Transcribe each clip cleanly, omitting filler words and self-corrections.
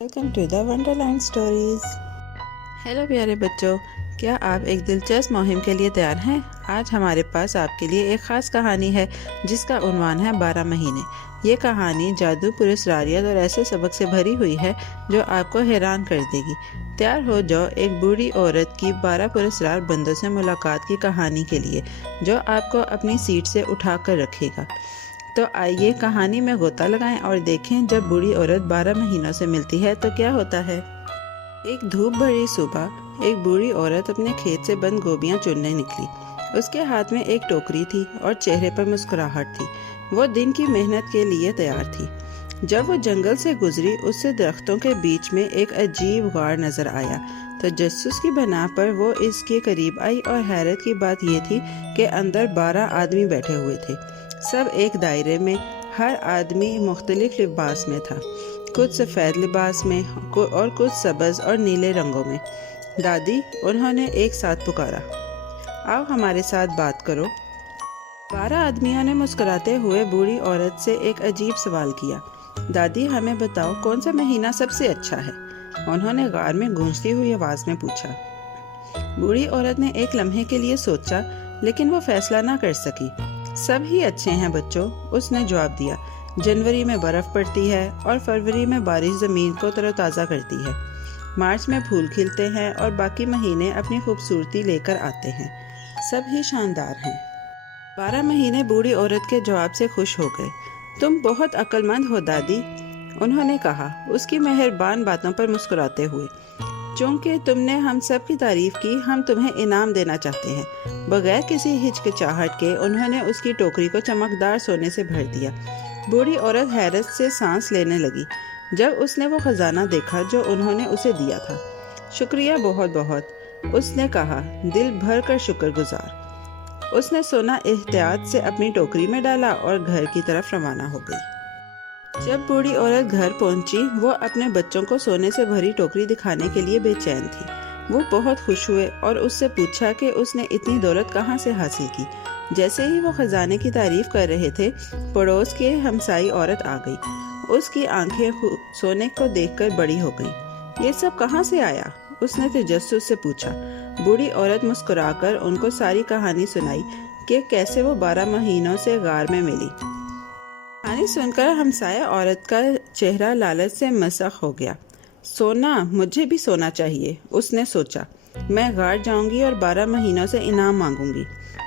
Welcome to the wonderland stories. Hello پیارے بچوں، کیا آپ ایک دلچسپ مہم کے لیے تیار ہیں؟ آج ہمارے پاس آپ کے لیے ایک خاص کہانی ہے جس کا عنوان ہے 12 مہینے۔ یہ کہانی جادو، پراسراریت اور ایسے سبق سے بھری ہوئی ہے جو آپ کو حیران کر دے گی۔ تیار ہو جاؤ ایک بوڑھی عورت کی 12 پراسرار بندوں سے ملاقات کی کہانی کے لیے جو آپ کو اپنی سیٹ سے اٹھا کر رکھے گا۔ تو آئیے کہانی میں غوطہ لگائیں اور دیکھیں جب بوڑھی عورت 12 مہینوں سے ملتی ہے تو کیا ہوتا ہے۔ ایک دھوپ بھری صبح ایک بوڑھی عورت اپنے کھیت سے بند گوبیاں چننے نکلی۔ اس کے ہاتھ میں ایک ٹوکری تھی اور چہرے پر مسکراہٹ تھی۔ وہ دن کی محنت کے لیے تیار تھی۔ جب وہ جنگل سے گزری اس سے درختوں کے بیچ میں ایک عجیب غار نظر آیا۔ تجسس کی بنا پر وہ اس کے قریب آئی اور حیرت کی بات یہ تھی کہ اندر 12 آدمی بیٹھے ہوئے تھے، سب ایک دائرے میں۔ ہر آدمی مختلف لباس میں تھا، کچھ سفید لباس میں اور کچھ سبز اور نیلے رنگوں میں۔ دادی، انہوں نے ایک ساتھ پکارا، آؤ ہمارے ساتھ بات کرو۔ 12 آدمیوں نے مسکراتے ہوئے بوڑھی عورت سے ایک عجیب سوال کیا، دادی ہمیں بتاؤ کون سا مہینہ سب سے اچھا ہے؟ انہوں نے غار میں گونجتی ہوئی آواز میں پوچھا۔ بوڑھی عورت نے ایک لمحے کے لیے سوچا لیکن وہ فیصلہ نہ کر سکی۔ سب ہی اچھے ہیں بچوں، اس نے جواب دیا۔ جنوری میں برف پڑتی ہے اور فروری میں بارش زمین کو تر و تازہ کرتی ہے۔ مارچ میں پھول کھلتے ہیں اور باقی مہینے اپنی خوبصورتی لے کر آتے ہیں۔ سب ہی شاندار ہیں۔ 12 مہینے بوڑھی عورت کے جواب سے خوش ہو گئے۔ تم بہت عقل مند ہو دادی، انہوں نے کہا اس کی مہربان باتوں پر مسکراتے ہوئے۔ چونکہ تم نے ہم سب کی تعریف کی، ہم تمہیں انعام دینا چاہتے ہیں۔ بغیر کسی ہچکچاہٹ کے انہوں نے اس کی ٹوکری کو چمکدار سونے سے بھر دیا۔ بوڑھی عورت حیرت سے سانس لینے لگی جب اس نے وہ خزانہ دیکھا جو انہوں نے اسے دیا تھا۔ شکریہ بہت بہت، اس نے کہا، دل بھر کر شکر گزار۔ اس نے سونا احتیاط سے اپنی ٹوکری میں ڈالا اور گھر کی طرف روانہ ہو گئی۔ جب بوڑھی عورت گھر پہنچی وہ اپنے بچوں کو سونے سے بھری ٹوکری دکھانے کے لیے بے چین تھی۔ وہ بہت خوش ہوئے اور اس سے پوچھا کہ اس نے اتنی دولت کہاں سے حاصل کی۔ جیسے ہی وہ خزانے کی تعریف کر رہے تھے، پڑوس کے ہمسائی عورت آ گئی۔ اس کی آنکھیں سونے کو دیکھ کر بڑی ہو گئیں۔ یہ سب کہاں سے آیا؟ اس نے تجسس سے پوچھا۔ بوڑھی عورت مسکرا کر ان کو ساری کہانی سنائی کہ کیسے وہ 12 مہینوں سے غار میں ملی۔ کہانی سن کر ہمسایہ عورت کا چہرہ لالچ سے مسخ ہو گیا۔ سونا، مجھے بھی سونا چاہیے، اس نے سوچا۔ میں غار جاؤں گی اور 12 مہینوں سے انعام مانگوں گی،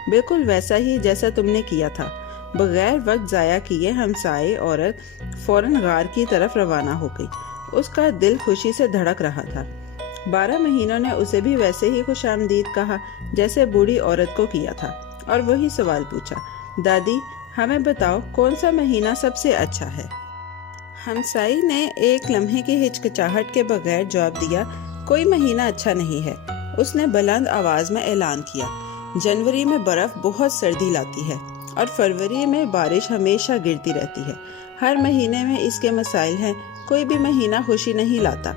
بالکل ویسا ہی جیسا تم نے کیا تھا۔ بغیر وقت ضائع کیے ہمسائے عورت فوراً غار کی طرف روانہ ہو گئی۔ اس کا دل خوشی سے دھڑک رہا تھا۔ 12 مہینوں نے اسے بھی ویسے ہی خوش آمدید کہا جیسے بوڑھی عورت کو کیا تھا، اور وہی سوال پوچھا، دادی ہمیں بتاؤ کون سا مہینہ سب سے اچھا ہے؟ ہمسائی نے ایک لمحے کی ہچکچاہٹ کے بغیر جواب دیا، کوئی مہینہ اچھا نہیں ہے۔ اس نے بلند آواز میں اعلان کیا، جنوری میں برف بہت سردی لاتی ہے اور فروری میں بارش ہمیشہ گرتی رہتی ہے۔ ہر مہینے میں اس کے مسائل ہیں، کوئی بھی مہینہ خوشی نہیں لاتا۔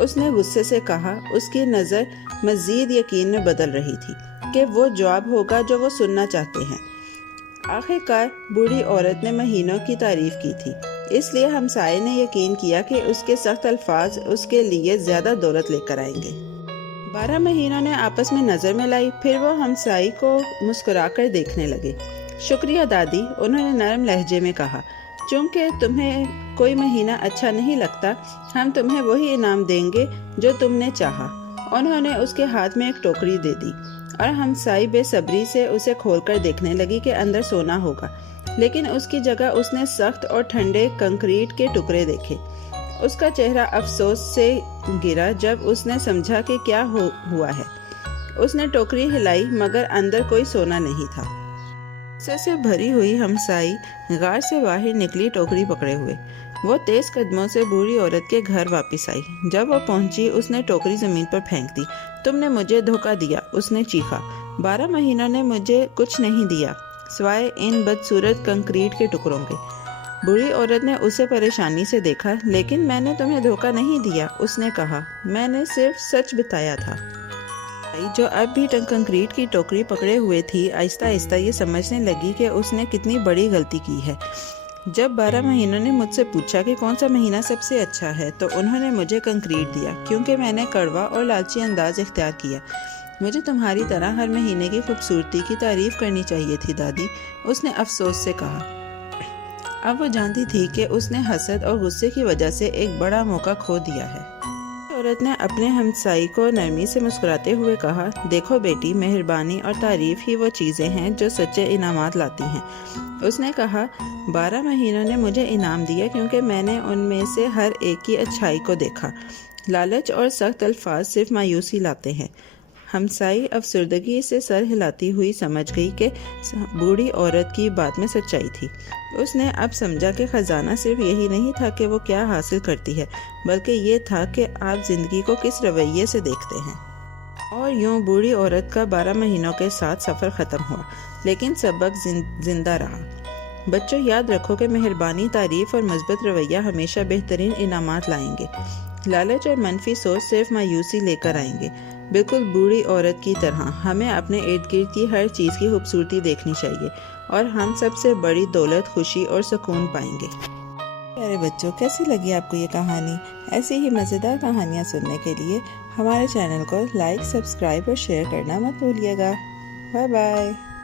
اس نے غصے سے کہا، اس کی نظر مزید یقین میں بدل رہی تھی کہ وہ جواب ہوگا جو وہ سننا چاہتے ہیں۔ آخرکار بوڑھی عورت نے مہینوں کی تعریف کی تھی، اس لیے ہمسائے نے یقین کیا کہ اس کے سخت الفاظ اس کے لیے زیادہ دولت لے کر آئیں گے۔ 12 مہینوں نے آپس میں نظر ملائی، پھر وہ ہمسائی کو مسکرا کر دیکھنے لگے۔ شکریہ دادی، انہوں نے نرم لہجے میں کہا، چونکہ تمہیں کوئی مہینہ اچھا نہیں لگتا، ہم تمہیں وہی انعام دیں گے جو تم نے چاہا۔ انہوں نے اس کے ہاتھ میں ایک ٹوکری دے دی اور ہمسائی بے صبری سے اسے کھول کر دیکھنے لگی کہ اندر سونا ہوگا، لیکن اس کی جگہ اس نے سخت اور ٹھنڈے کنکریٹ کے ٹکڑے دیکھے۔ اس کا چہرہ افسوس سے گرا جب اس نے سمجھا کہ کیا ہوا ہے۔ اس نے ٹوکری ہلائی مگر اندر کوئی سونا نہیں تھا۔ غصے سے بھری ہوئی ہمسائی غار سے باہر نکلی ٹوکری پکڑے ہوئے۔ وہ تیز قدموں سے بوڑھی عورت کے گھر واپس آئی۔ جب وہ پہنچی اس نے ٹوکری زمین پر پھینک دی۔ تم نے مجھے دھوکہ دیا، اس نے چیخا۔ 12 مہینوں نے مجھے کچھ نہیں دیا سوائے ان بدصورت کنکریٹ کے ٹکڑوں کے۔ بوڑھی عورت نے اسے پریشانی سے دیکھا، لیکن میں نے تمہیں دھوکہ نہیں دیا، اس نے کہا، میں نے صرف سچ بتایا تھا۔ جو اب بھی کنکریٹ کی ٹوکری پکڑے ہوئے تھی آہستہ آہستہ یہ سمجھنے لگی کہ اس نے کتنی بڑی غلطی کی ہے۔ جب 12 مہینوں نے مجھ سے پوچھا کہ کون سا مہینہ سب سے اچھا ہے تو انہوں نے مجھے کنکریٹ دیا کیونکہ میں نے کڑوا اور لالچی انداز اختیار کیا۔ مجھے تمہاری طرح ہر مہینے کی خوبصورتی کی تعریف کرنی چاہیے تھی دادی، اس نے افسوس سے کہا۔ اب وہ جانتی تھی کہ اس نے حسد اور غصے کی وجہ سے ایک بڑا موقع کھو دیا ہے۔ عورت نے اپنے ہمسائی کو نرمی سے مسکراتے ہوئے کہا، دیکھو بیٹی، مہربانی اور تعریف ہی وہ چیزیں ہیں جو سچے انعامات لاتی ہیں۔ اس نے کہا، 12 مہینوں نے مجھے انعام دیا کیونکہ میں نے ان میں سے ہر ایک کی اچھائی کو دیکھا۔ لالچ اور سخت الفاظ صرف مایوسی لاتے ہیں۔ ہمسائی افسردگی سے سر ہلاتی ہوئی سمجھ گئی کہ بوڑھی عورت کی بات میں سچائی تھی۔ اس نے اب سمجھا کہ خزانہ صرف یہی نہیں تھا کہ وہ کیا حاصل کرتی ہے، بلکہ یہ تھا کہ آپ زندگی کو کس رویے سے دیکھتے ہیں۔ اور یوں بوڑھی عورت کا 12 مہینوں کے ساتھ سفر ختم ہوا، لیکن سبق زندہ رہا۔ بچوں، یاد رکھو کہ مہربانی، تعریف اور مثبت رویہ ہمیشہ بہترین انعامات لائیں گے۔ لالچ اور منفی سوچ صرف مایوسی لے کر آئیں گے۔ بالکل بوڑھی عورت کی طرح ہمیں اپنے ارد گرد کی ہر چیز کی خوبصورتی دیکھنی چاہیے اور ہم سب سے بڑی دولت خوشی اور سکون پائیں گے۔ پیارے بچوں، کیسی لگی آپ کو یہ کہانی؟ ایسی ہی مزیدار کہانیاں سننے کے لیے ہمارے چینل کو لائک، سبسکرائب اور شیئر کرنا مت بھولیے گا۔ Bye bye.